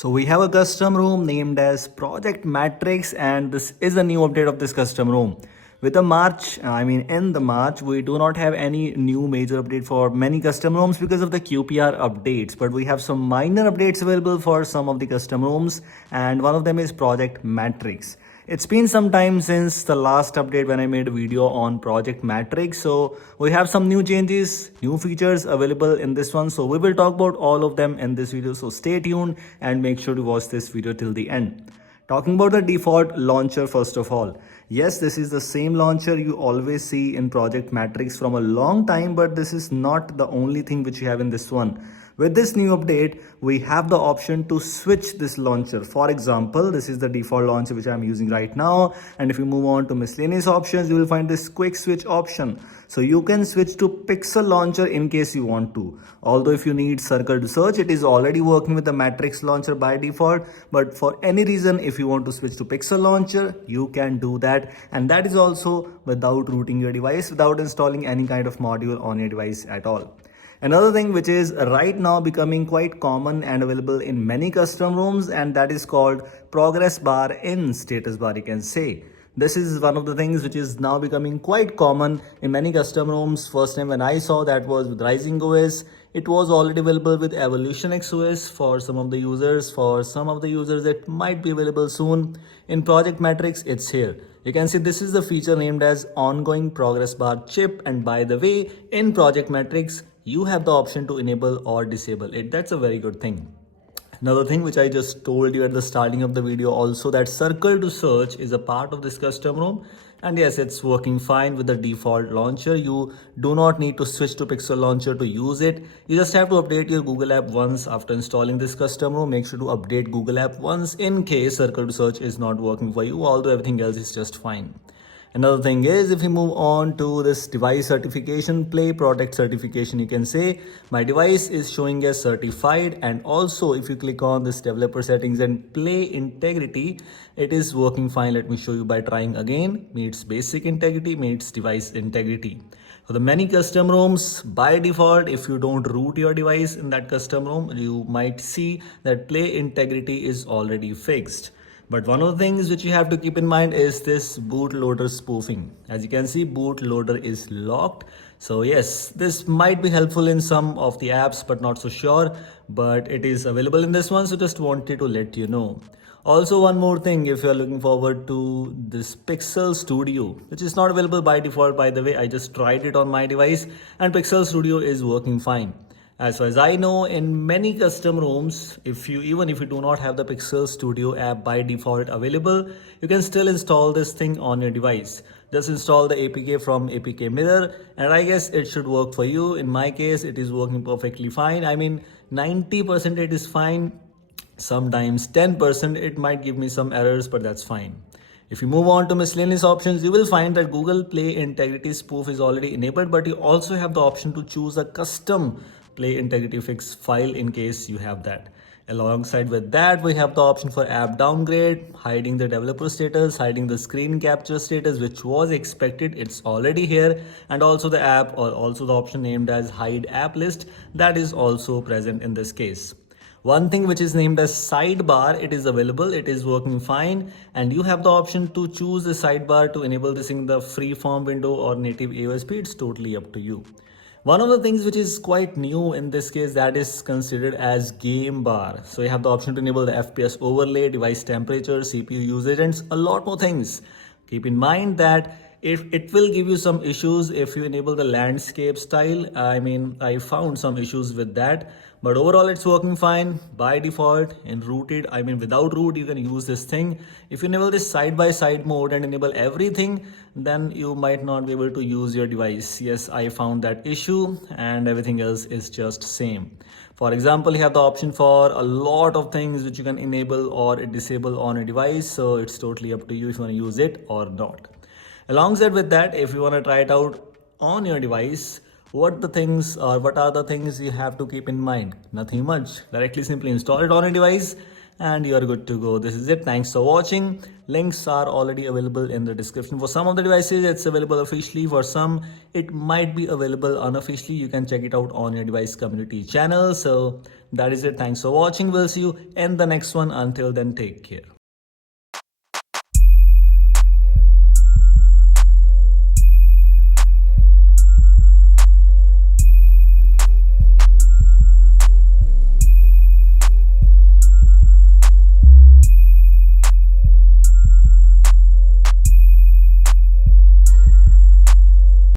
So we have a custom ROM named as Project Matrixx, and this is a new update of this custom ROM. With the in the March, we do not have any new major update for many custom ROMs because of the QPR updates, but we have some minor updates available for some of the custom ROMs, and one of them is Project Matrixx. It's been some time since the last update when I made a video on Project Matrixx. So we have some new changes, new features available in this one. So we will talk about all of them in this video. So stay tuned and make sure to watch this video till the end. Talking about the default launcher first of all. Yes, this is the same launcher you always see in Project Matrixx from a long time, but this is not the only thing which you have in this one. With this new update, we have the option to switch this launcher. For example, this is the default launcher which I'm using right now. And if you move on to miscellaneous options, you will find this quick switch option. So you can switch to Pixel launcher in case you want to. Although if you need circle to search, it is already working with the Matrixx launcher by default. But for any reason, if you want to switch to Pixel launcher, you can do that. And that is also without rooting your device, without installing any kind of module on your device at all. Another thing which is right now becoming quite common and available in many custom ROMs, and that is called progress bar in status bar, you can say. This is one of the things which is now becoming quite common in many custom ROMs. First time when I saw that was with Rising OS. It was already available with Evolution X OS for some of the users. For some of the users it might be available soon. In Project Matrixx it's here. You can see this is the feature named as ongoing progress bar chip, and by the way, in Project Matrixx you have the option to enable or disable it. That's a very good thing. Another thing which I just told you at the starting of the video also, that circle to search is a part of this custom ROM, and yes, it's working fine with the default launcher. You do not need to switch to Pixel launcher to use it. You just have to update your Google app once after installing this custom ROM. Make sure to update Google app once in case circle to search is not working for you, although everything else is just fine. Another thing is, if you move on to this device certification, play product certification, you can say my device is showing as certified. And also if you click on this developer settings and play integrity, it is working fine. Let me show you by trying again. Meets basic integrity, meets device integrity. For the many custom ROMs, by default, if you don't root your device in that custom ROM, you might see that play integrity is already fixed. But one of the things which you have to keep in mind is this bootloader spoofing. As you can see, bootloader is locked. So yes, this might be helpful in some of the apps, but not so sure. But it is available in this one, so just wanted to let you know. Also, one more thing, if you are looking forward to this Pixel Studio, which is not available by default, by the way, I just tried it on my device and Pixel Studio is working fine. As far as I know, in many custom ROMs, even if you do not have the Pixel Studio app by default available, you can still install this thing on your device. Just install the APK from APK Mirror, and I guess it should work for you. In my case, it is working perfectly fine. 90% it is fine. Sometimes 10% it might give me some errors, but that's fine. If you move on to miscellaneous options, you will find that Google Play Integrity Spoof is already enabled, but you also have the option to choose a custom Play Integrity Fix file in case you have that. Alongside with that, we have the option for app downgrade, hiding the developer status, hiding the screen capture status, which was expected. It's already here. And also the app, or also the option named as hide app list, that is also present in this case. One thing which is named as sidebar, it is available, it is working fine, and you have the option to choose the sidebar to enable this in the freeform window or native AOSP. It's totally up to you. One of the things which is quite new in this case, that is considered as GameBar. So you have the option to enable the FPS overlay, device temperature, CPU usage, and a lot more things. Keep in mind that if it will give you some issues if you enable the landscape style. I found some issues with that, but overall it's working fine by default. Without root you can use this thing. If you enable this side by side mode and enable everything, then you might not be able to use your device. Yes, I found that issue, and everything else is just same. For example, you have the option for a lot of things which you can enable or disable on a device, so it's totally up to you if you want to use it or not. Alongside with that, if you want to try it out on your device, what are the things you have to keep in mind? Nothing much. Directly simply install it on a device and you are good to go. This is it. Thanks for watching. Links are already available in the description. For some of the devices, it's available officially. For some, it might be available unofficially. You can check it out on your device community channel. So that is it. Thanks for watching. We'll see you in the next one. Until then, take care.